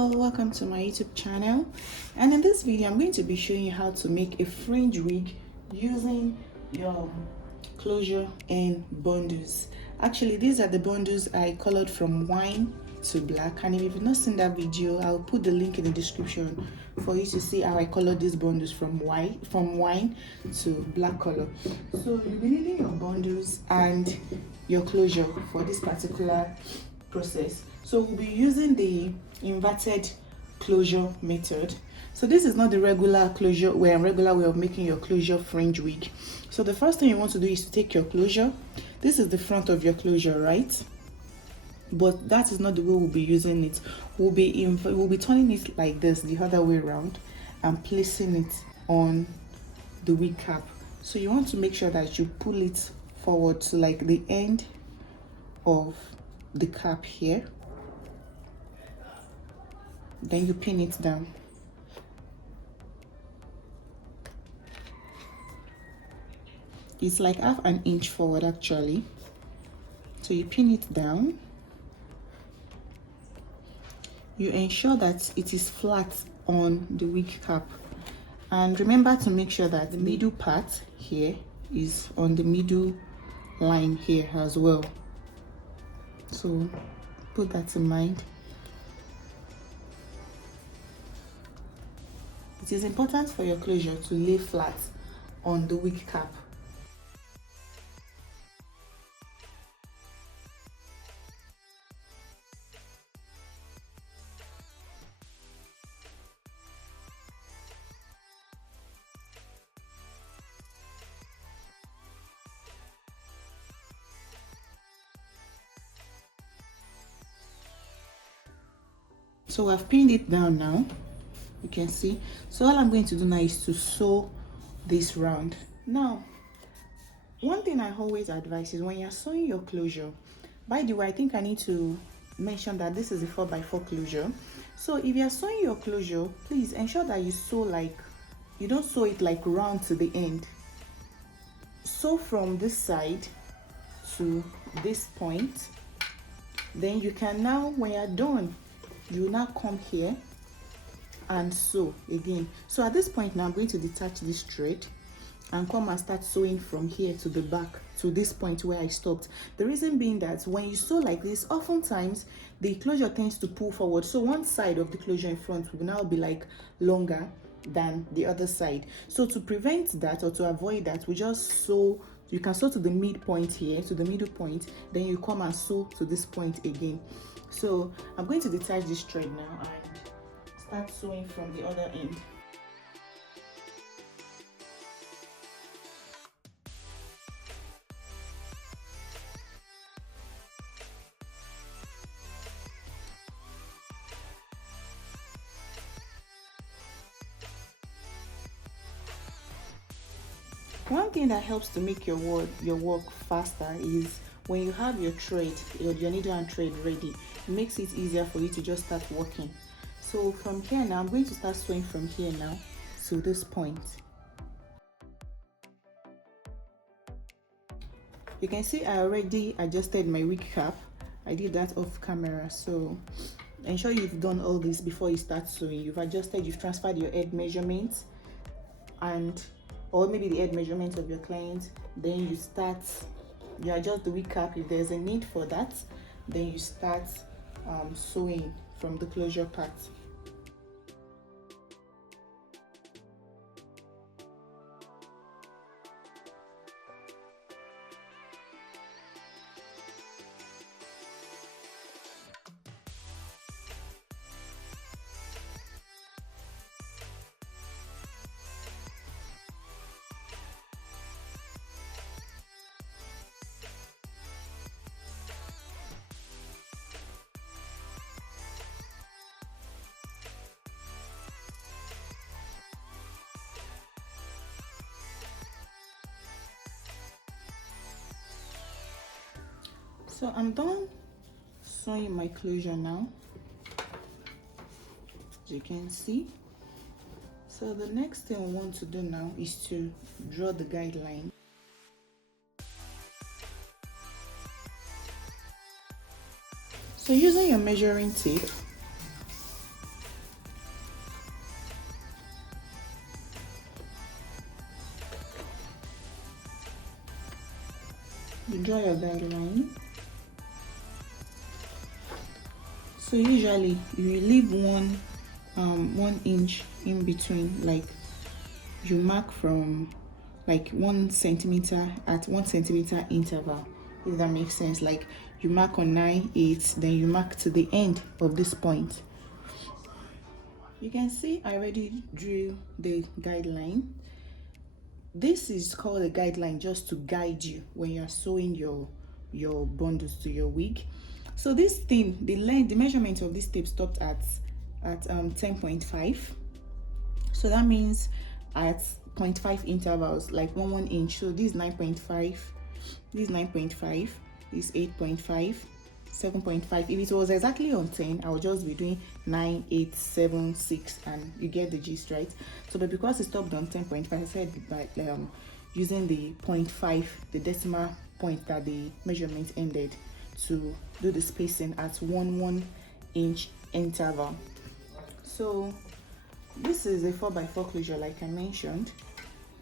Hello, welcome to my YouTube channel, and in this video I'm going to be showing you how to make a fringe wig using your closure and bundles. Actually, these are the bundles I colored from wine to black, and if you've not seen that video, I'll put the link in the description for you to see how I colored these bundles from wine to black color. So you'll be needing your bundles and your closure for this particular process. So we'll be using the inverted closure method. So this is not the regular way of making your closure fringe wig. So the first thing you want to do is to take your closure. This is the front of your closure, right? But that is not the way we'll be using it. We'll be turning it like this, the other way around, and placing it on the wig cap. So you want to make sure that you pull it forward to like the end of the cap here, then you pin it down. It's like half an inch forward actually, so you pin it down. You ensure that it is flat on the wig cap, and remember to make sure that the middle part here is on the middle line here as well. So put that in mind. It is important for your closure to lay flat on the wig cap. So I've pinned it down now, you can see. So all I'm going to do now is to sew this round. Now, one thing I always advise is when you're sewing your closure, by the way, I think I need to mention that this is a 4x4 closure. So if you're sewing your closure, please ensure that you sew you don't sew it like round to the end. Sew from this side to this point. Then you can now, when you're done, you now come here and sew again. So at this point now, I'm going to detach this thread and come and start sewing from here to the back to this point where I stopped. The reason being that when you sew like this, oftentimes the closure tends to pull forward, so one side of the closure in front will now be like longer than the other side. So to prevent that, or to avoid that, we just sew. You can sew to the midpoint here, to the middle point, then you come and sew to this point again. So I'm going to detach this thread now and start sewing from the other end. One thing that helps to make your work faster is when you have your thread, your needle and thread ready. It makes it easier for you to just start working. So from here now, I'm going to start sewing from here now to this point. You can see I already adjusted my wig cap. I did that off camera, so ensure you've done all this before you start sewing. You've transferred your head measurements, or maybe the head measurements of your client. Then you adjust the wig cap if there's a need for that. Then you start sewing from the closure part. So I'm done sewing my closure now, as you can see. So the next thing we want to do now is to draw the guideline. So using your measuring tape, You draw your guideline. So usually you leave 1 inch in between, like you mark from like 1 centimeter at 1 centimeter interval, if that makes sense. Like you mark on 9, 8, then you mark to the end of this point. You can see I already drew the guideline. This is called a guideline just to guide you when you're sewing your bundles to your wig. So this thing, the length, the measurement of this tape stopped at 10.5. So that means at 0.5 intervals, like 1 inch. So this is 9.5, this is 9.5, this is 8.5, 7.5. If it was exactly on 10, I would just be doing 9, 8, 7, 6, and you get the gist, right? So but because it stopped on 10.5, I said by using the 0.5, the decimal point that the measurement ended, to do the spacing at 1 inch interval. So this is a 4x4 closure, like I mentioned.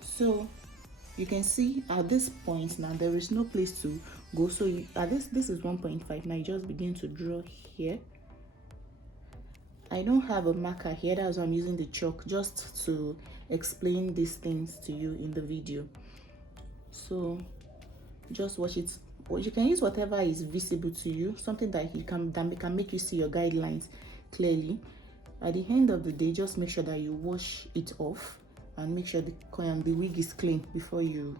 So you can see at this point now there is no place to go. So at this is 1.5. Now you just begin to draw here. I don't have a marker here, that's why I'm using the chalk, just to explain these things to you in the video. So just watch it. You can use whatever is visible to you, something that can make you see your guidelines clearly. At the end of the day, just make sure that you wash it off and make sure the wig is clean before you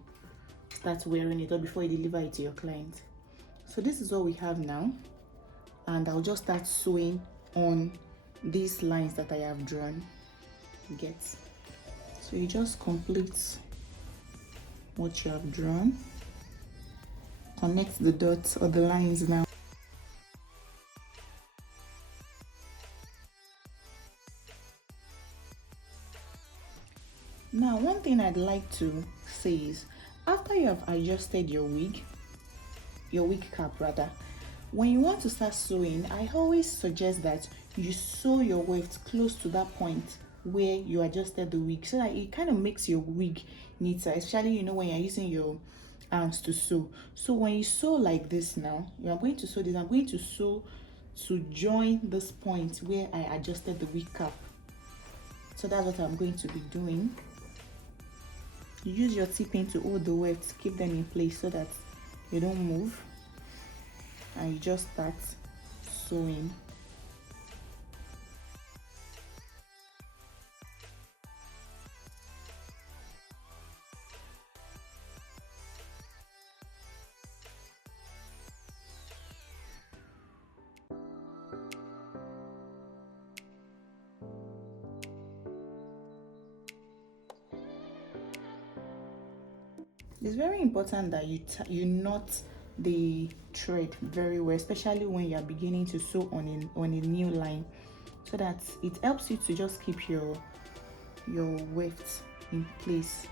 start wearing it or before you deliver it to your client. So this is what we have now, and I'll just start sewing on these lines that I have drawn. So you just complete what you have drawn, connect the dots or the lines now. Now, one thing I'd like to say is, after you have adjusted your wig cap rather, when you want to start sewing, I always suggest that you sew your weft close to that point where you adjusted the wig, so that it kind of makes your wig neater, especially when you're using your arms to sew. So when you sew like this now, you are going to sew this. I'm going to sew to join this point where I adjusted the wig cap. So that's what I'm going to be doing. You use your T-pin to hold the wefts, keep them in place so that they don't move, and you just start sewing. It's very important that you knot the thread very well, especially when you are beginning to sew on a new line, so that it helps you to just keep your weft in place.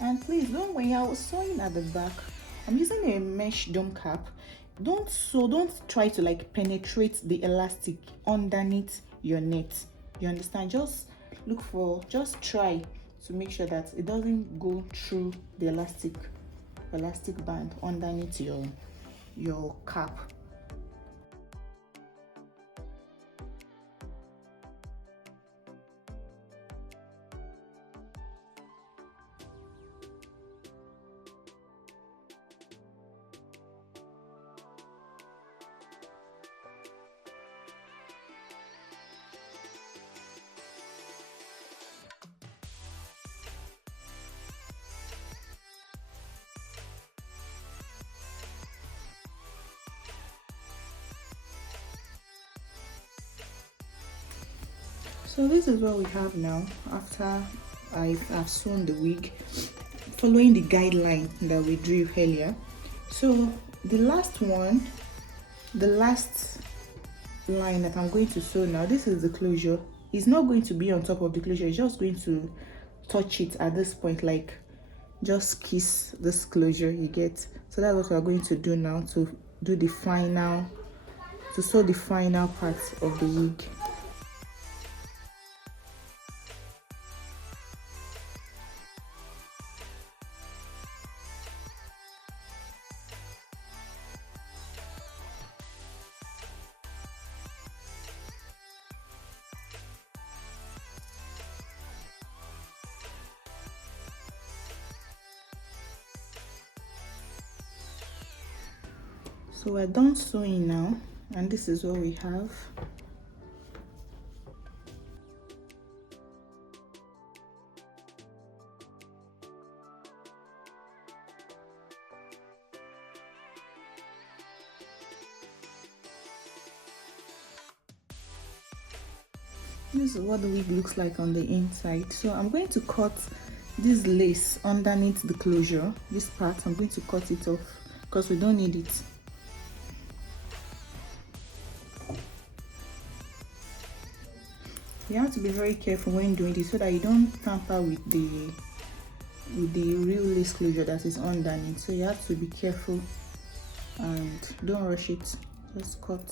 And please don't, when you're sewing at the back, I'm using a mesh dome cap. Don't try to like penetrate the elastic underneath your net. You understand? Just try to make sure that it doesn't go through the elastic band underneath your cap. So this is what we have now after I've sewn the wig, following the guideline that we drew earlier. So the last one the last line that I'm going to sew now, this is the closure. It's not going to be on top of the closure, it's just going to touch it at this point, like just kiss this closure, you get. So that's what we're going to do now, to do the final, to sew the final part of the wig. So we're done sewing now, and this is what we have. This is what the wig looks like on the inside. So I'm going to cut this lace underneath the closure. This part, I'm going to cut it off because we don't need it. You have to be very careful when doing this so that you don't tamper with the real lace closure that is underneath. So you have to be careful and don't rush it. Just cut.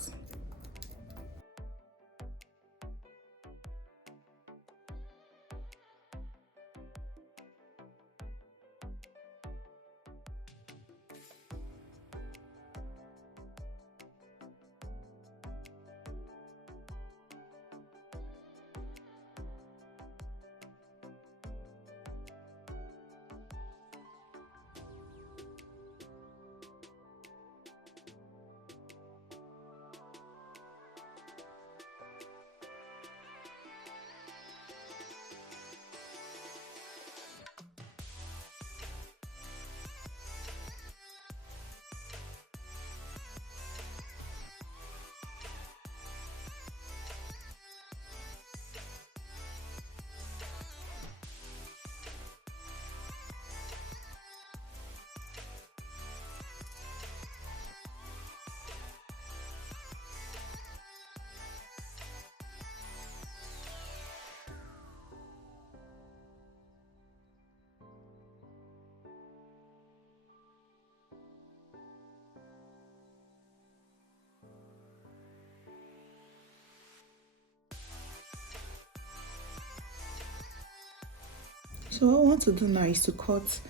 So what I want to do now is to cut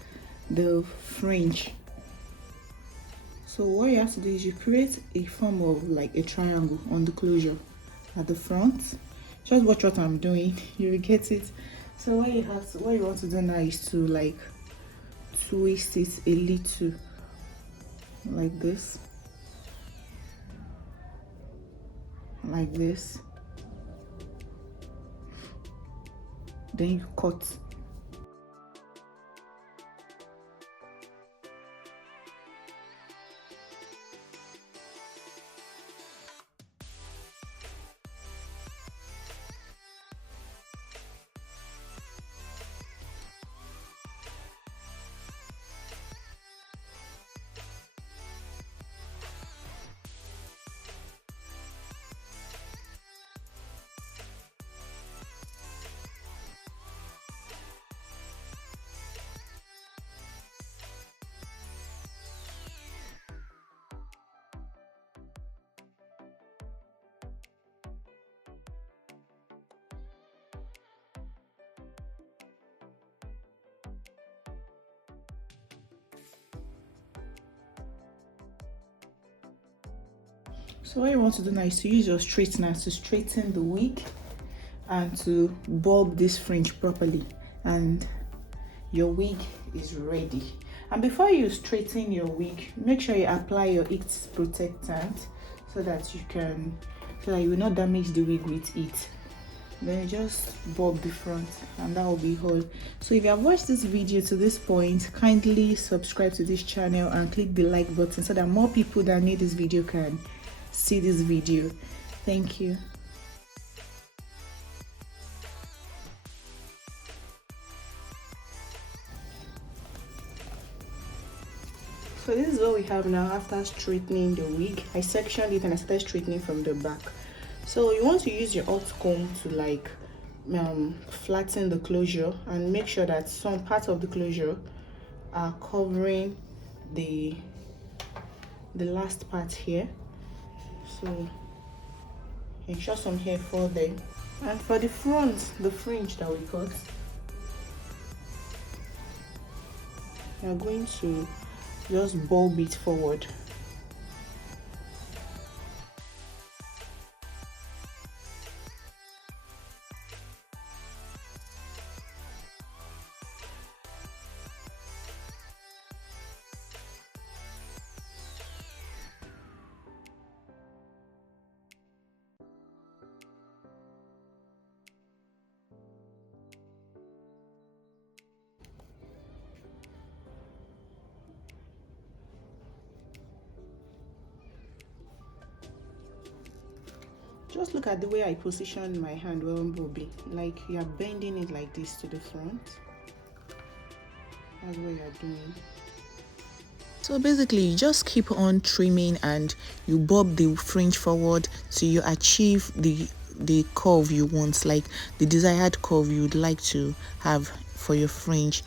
the fringe. So what you have to do is you create a form of like a triangle on the closure at the front. Just watch what I'm doing, you will get it. So what you want to do now is to like twist it a little like this, like this. Then you cut. So what you want to do now is to use your straightener to straighten the wig and to bob this fringe properly, and your wig is ready. And before you straighten your wig, make sure you apply your heat protectant so that you will not damage the wig with it. Then you just bob the front, and that will be all. So if you have watched this video to this point, kindly subscribe to this channel and click the like button so that more people that need this video can see this video. Thank you. So this is what we have now after straightening the wig. I sectioned it and I started straightening from the back. So you want to use your hot comb to like flatten the closure and make sure that some parts of the closure are covering the last part here. So ensure some hair fall there. And for the front, the fringe that we cut, we are going to just bulb it forward. Just look at the way I position my hand while bobbing. Like you are bending it like this to the front. That's what you are doing. So basically you just keep on trimming and you bob the fringe forward till you achieve the curve you want, like the desired curve you would like to have for your fringe,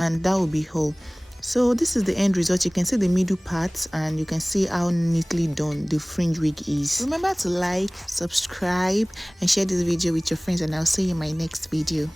and that will be all. So this is the end result. You can see the middle part and you can see how neatly done the fringe wig is. Remember to like, subscribe and share this video with your friends, and I'll see you in my next video.